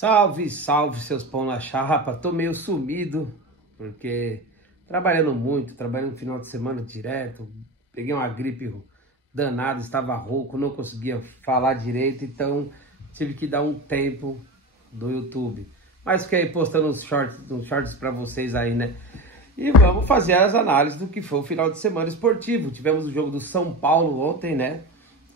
Salve, salve seus pão na chapa. Tô meio sumido, porque trabalhando muito, trabalhando no final de semana direto. Peguei uma gripe danada, estava rouco, não conseguia falar direito, então tive que dar um tempo do YouTube. Mas fiquei postando uns shorts para vocês aí, né? E vamos fazer as análises do que foi o final de semana esportivo. Tivemos o jogo do São Paulo ontem, né?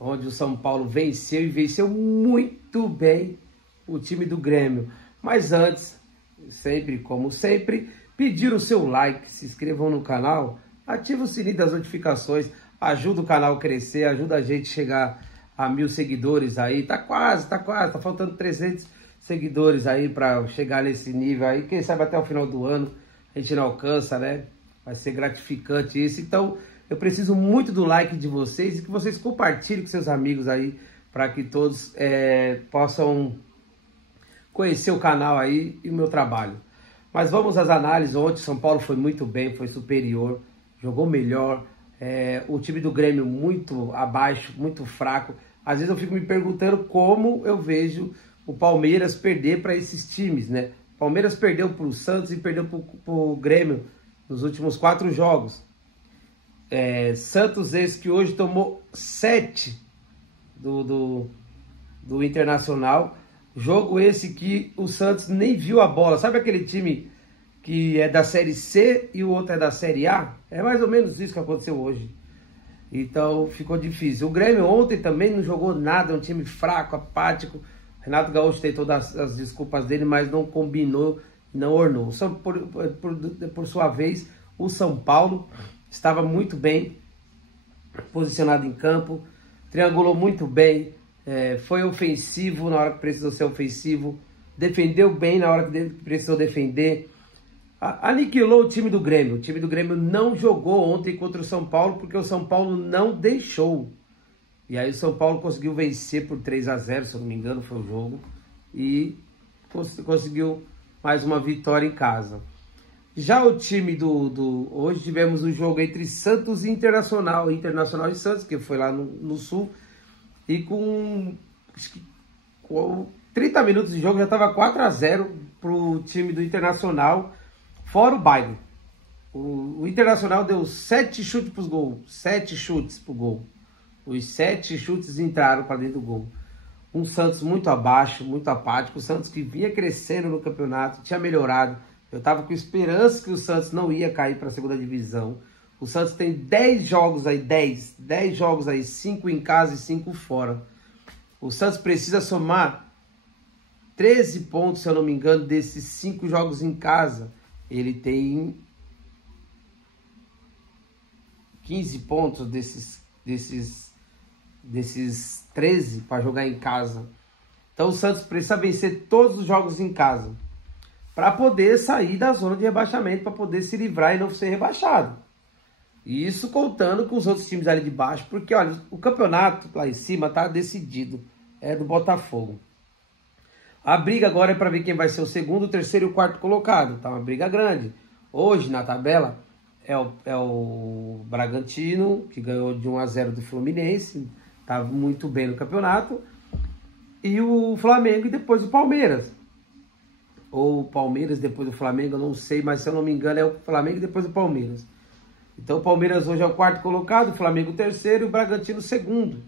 Onde o São Paulo venceu e venceu muito bem o time do Grêmio. Mas antes, sempre como sempre, pedir o seu like, se inscrevam no canal, ativa o sininho das notificações, ajuda o canal a crescer, ajuda a gente a chegar a 1000 seguidores aí. Tá quase, tá faltando 300 seguidores aí para chegar nesse nível aí. Quem sabe até o final do ano a gente não alcança, né? Vai ser gratificante isso. Então, eu preciso muito do like de vocês e que vocês compartilhem com seus amigos aí, para que todos possam conhecer o canal aí e o meu trabalho. Mas vamos às análises. Ontem São Paulo foi muito bem, foi superior, jogou melhor. O time do Grêmio muito abaixo, muito fraco. Às vezes eu fico me perguntando como eu vejo o Palmeiras perder para esses times, né? O Palmeiras perdeu para o Santos e perdeu para o Grêmio nos últimos 4 jogos. Santos esse que hoje tomou 7 do Internacional. Jogo esse que o Santos nem viu a bola. Sabe aquele time que é da Série C e o outro é da Série A? É mais ou menos isso que aconteceu hoje. Então ficou difícil. O Grêmio ontem também não jogou nada, é um time fraco, apático. Renato Gaúcho tem todas as desculpas dele, mas não combinou, não ornou. Por sua vez, o São Paulo estava muito bem posicionado em campo, triangulou muito bem. Foi ofensivo na hora que precisou ser ofensivo, defendeu bem na hora que precisou defender, aniquilou o time do Grêmio. O time do Grêmio não jogou ontem contra o São Paulo porque o São Paulo não deixou. E aí o São Paulo conseguiu vencer por 3-0, se eu não me engano foi o jogo, e conseguiu mais uma vitória em casa. Já o time hoje tivemos um jogo entre Santos e Internacional e Santos, que foi lá no Sul. E com 30 minutos de jogo já estava 4-0 para o time do Internacional, fora o baile. O Internacional deu 7 chutes para os gols, 7 chutes para o gol. Os 7 chutes entraram para dentro do gol. Um Santos muito abaixo, muito apático. O Santos que vinha crescendo no campeonato, tinha melhorado. Eu estava com esperança que o Santos não ia cair para a segunda divisão. O Santos tem 10 jogos aí, 10 jogos aí, 5 em casa e 5 fora. O Santos precisa somar 13 pontos, se eu não me engano, desses 5 jogos em casa. Ele tem 15 pontos desses 13 para jogar em casa. Então o Santos precisa vencer todos os jogos em casa para poder sair da zona de rebaixamento, para poder se livrar e não ser rebaixado. E isso contando com os outros times ali de baixo, porque olha, o campeonato lá em cima tá decidido, é do Botafogo. A briga agora é para ver quem vai ser o segundo, o terceiro e o quarto colocado, tá uma briga grande. Hoje na tabela é o Bragantino, que ganhou de 1-0 do Fluminense, tá muito bem no campeonato, e o Flamengo e depois o Palmeiras. Ou o Palmeiras depois do Flamengo, eu não sei, mas se eu não me engano é o Flamengo e depois o Palmeiras. Então o Palmeiras hoje é o quarto colocado, o Flamengo o terceiro e o Bragantino o segundo.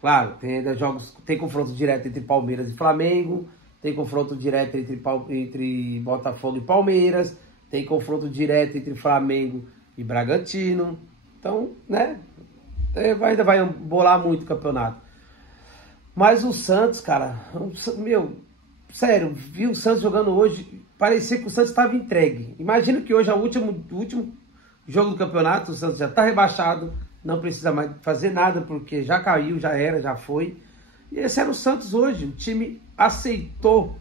Claro, tem ainda jogos, tem confronto direto entre Palmeiras e Flamengo, tem confronto direto entre Botafogo e Palmeiras, tem confronto direto entre Flamengo e Bragantino. Então, né, ainda vai bolar muito o campeonato. Mas o Santos, cara, meu, sério, vi o Santos jogando hoje, parecia que o Santos estava entregue. Imagina que hoje é o último jogo do campeonato, o Santos já está rebaixado, não precisa mais fazer nada, porque já caiu, já era, já foi. E esse era o Santos hoje, o time aceitou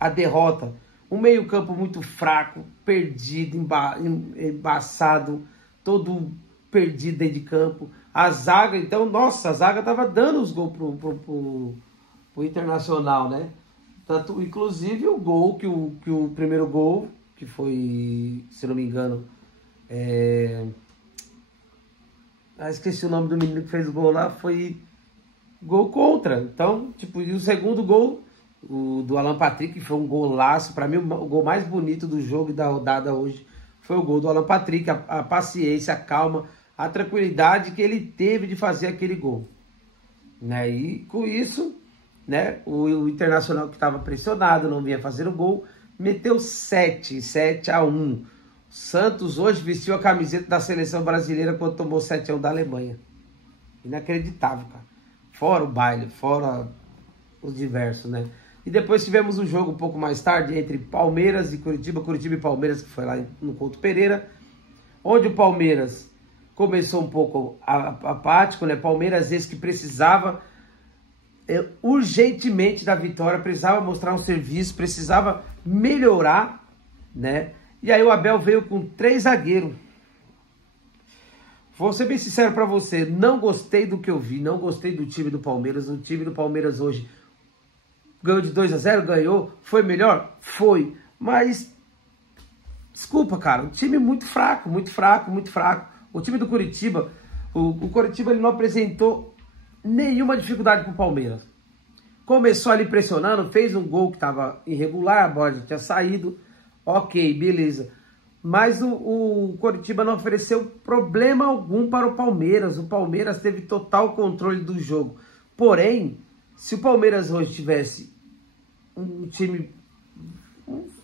a derrota. Um meio-campo muito fraco, perdido, embaçado, todo perdido dentro de campo. A zaga, então, nossa, a zaga estava dando os gols pro Internacional, né? Tanto, inclusive o gol, que o primeiro gol, que foi, se não me engano, esqueci o nome do menino que fez o gol lá, foi gol contra. Então, tipo, e o segundo gol O do Alan Patrick foi um golaço. Para mim, o gol mais bonito do jogo e da rodada hoje foi o gol do Alan Patrick. A paciência, a calma, a tranquilidade que ele teve de fazer aquele gol. Né? E com isso, né, o Internacional, que estava pressionado, não vinha fazer o gol, meteu 7-1. Santos hoje vestiu a camiseta da seleção brasileira quando tomou 7-1 da Alemanha. Inacreditável, cara. Fora o baile, fora os diversos, né? E depois tivemos um jogo um pouco mais tarde entre Palmeiras e Curitiba. Curitiba e Palmeiras, que foi lá no Couto Pereira. Onde o Palmeiras começou um pouco apático, né? Palmeiras, esse que precisava urgentemente da vitória, precisava mostrar um serviço, precisava melhorar, né? E aí o Abel veio com 3 zagueiros. Vou ser bem sincero pra você, não gostei do que eu vi, não gostei do time do Palmeiras. O time do Palmeiras hoje ganhou de 2-0, ganhou, foi melhor? Foi, mas desculpa, cara, um time muito fraco, muito fraco, muito fraco. O time do Curitiba, o Curitiba, ele não apresentou nenhuma dificuldade pro Palmeiras. Começou ali pressionando, fez um gol que estava irregular, a bola já tinha saído, ok, beleza. Mas o Coritiba não ofereceu problema algum para o Palmeiras. O Palmeiras teve total controle do jogo. Porém, se o Palmeiras hoje tivesse um time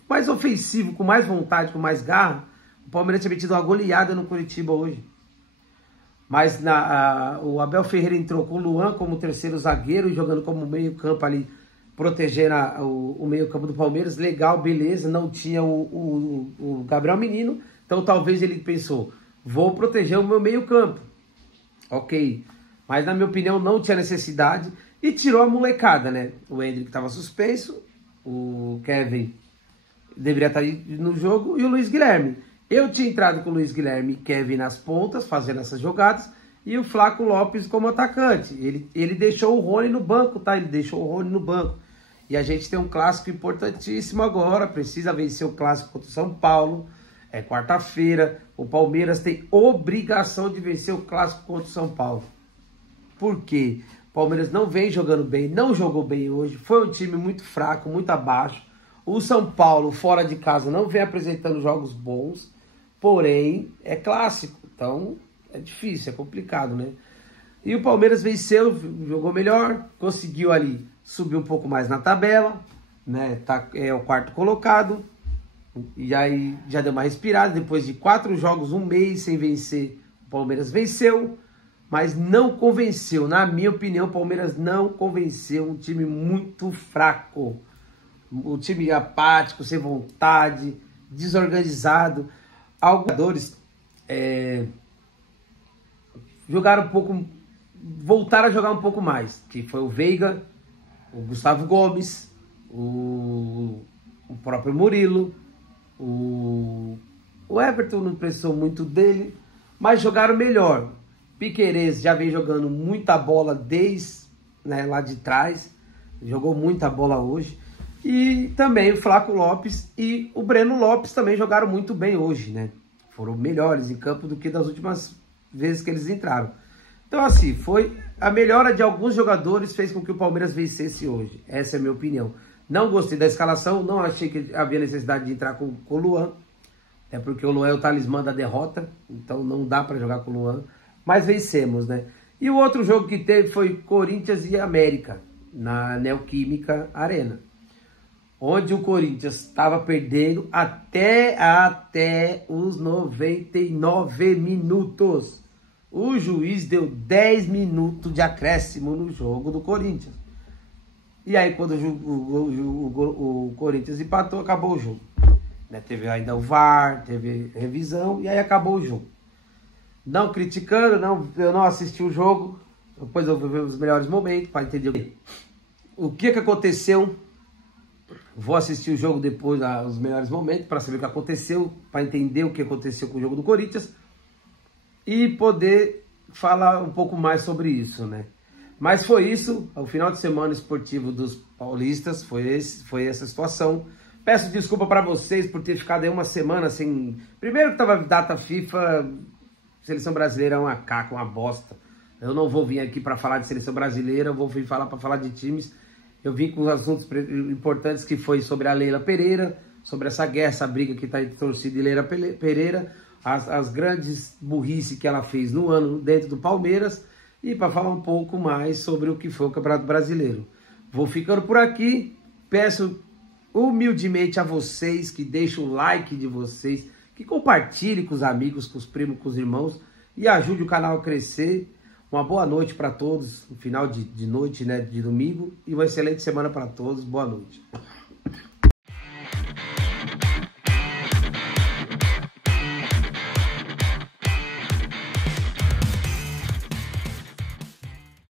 mais ofensivo, com mais vontade, com mais garra, o Palmeiras tinha metido uma goleada no Coritiba hoje. Mas o Abel Ferreira entrou com o Luan como terceiro zagueiro, jogando como meio campo ali, protegendo o meio-campo do Palmeiras. Legal, beleza, não tinha o Gabriel Menino, então talvez ele pensou, vou proteger o meu meio-campo. Ok, mas na minha opinião não tinha necessidade e tirou a molecada, né? O Endrick estava suspenso, o Kevin deveria estar no jogo e o Luiz Guilherme. Eu tinha entrado com o Luiz Guilherme e Kevin nas pontas, fazendo essas jogadas, e o Flaco Lopes como atacante. Ele deixou o Rony no banco, tá? Ele deixou o Rony no banco. E a gente tem um clássico importantíssimo agora, precisa vencer o clássico contra o São Paulo, é quarta-feira, o Palmeiras tem obrigação de vencer o clássico contra o São Paulo. Por quê? O Palmeiras não vem jogando bem, não jogou bem hoje, foi um time muito fraco, muito abaixo. O São Paulo, fora de casa, não vem apresentando jogos bons, porém é clássico, então é difícil, é complicado, né? E o Palmeiras venceu, jogou melhor, conseguiu ali subir um pouco mais na tabela, né? É o quarto colocado. E aí já deu uma respirada. Depois de 4 jogos, um mês sem vencer, o Palmeiras venceu, mas não convenceu. Na minha opinião, o Palmeiras não convenceu. Um time muito fraco. O time apático, sem vontade, desorganizado. Alguns jogadores jogaram um pouco, voltaram a jogar um pouco mais, que foi o Veiga, o Gustavo Gomes, o próprio Murilo, o Everton não precisou muito dele, mas jogaram melhor. Piquerez já vem jogando muita bola desde, né, lá de trás, jogou muita bola hoje. E também o Flaco Lopes e o Breno Lopes também jogaram muito bem hoje, né? Foram melhores em campo do que das últimas vezes que eles entraram. Então, assim, foi a melhora de alguns jogadores fez com que o Palmeiras vencesse hoje. Essa é a minha opinião. Não gostei da escalação, não achei que havia necessidade de entrar com o Luan. É porque o Luan é o talismã da derrota, então não dá para jogar com o Luan. Mas vencemos, né? E o outro jogo que teve foi Corinthians e América, na Neoquímica Arena. Onde o Corinthians estava perdendo até os 99 minutos. O juiz deu 10 minutos de acréscimo no jogo do Corinthians. E aí, quando o Corinthians empatou, acabou o jogo. Né? Teve ainda o VAR, teve revisão, e aí acabou o jogo. Não criticando, eu não assisti o jogo. Depois eu vou ver os melhores momentos para entender o que aconteceu. Vou assistir o jogo depois, os melhores momentos, para saber o que aconteceu, para entender o que aconteceu com o jogo do Corinthians e poder falar um pouco mais sobre isso, né? Mas foi isso, o final de semana esportivo dos paulistas, foi essa situação. Peço desculpa para vocês por ter ficado aí uma semana sem... Primeiro que estava data FIFA, seleção brasileira é uma caca, uma bosta. Eu não vou vir aqui para falar de seleção brasileira, eu vou vir falar para falar de times Eu vim com os assuntos importantes que foi sobre a Leila Pereira, sobre essa guerra, essa briga que está entre torcida e Leila Pereira, as grandes burrice que ela fez no ano dentro do Palmeiras, e para falar um pouco mais sobre o que foi o Campeonato Brasileiro. Vou ficando por aqui, peço humildemente a vocês que deixem o like de vocês, que compartilhem com os amigos, com os primos, com os irmãos e ajude o canal a crescer. Uma boa noite para todos, um final de noite, né, de domingo, e uma excelente semana para todos. Boa noite.